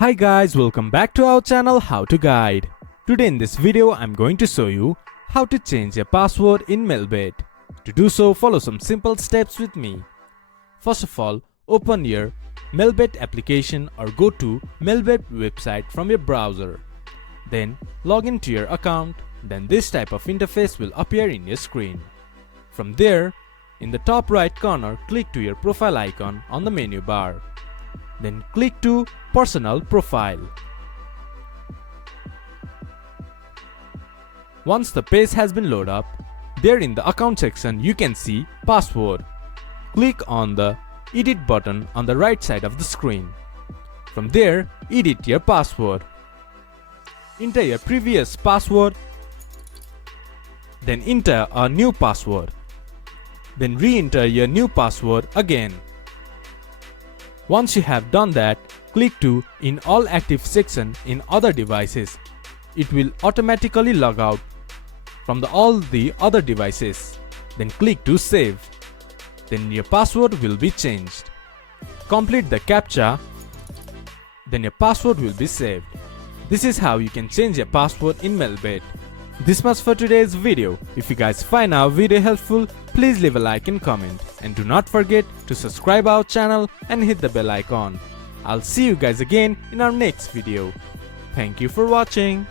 Hi guys, welcome back to our channel How to Guide. Today in this video I'm going to show you how to change a password in MelBet. To do so, follow some simple steps with me. First of all, open your MelBet application or go to MelBet website from your browser. Then log into your account. Then this type of interface will appear in your screen. From there, in the top right corner, click to your profile icon on the menu bar. Then click to Personal Profile. Once the page has been loaded up, there in the account section you can see Password. Click on the Edit button on the right side of the screen. From there, edit your password. Enter your previous password. Then enter a new password. Then re-enter your new password again. Once you have done that, click to In All Active section in Other Devices. It will automatically log out from all the other devices. Then click to Save. Then your password will be changed. Complete the CAPTCHA. Then your password will be saved. This is how you can change your password in MelBet. This much for today's video. If you guys find our video helpful, please leave a like and comment. And do not forget to subscribe our channel and hit the bell icon. I'll see you guys again in our next video. Thank you for watching.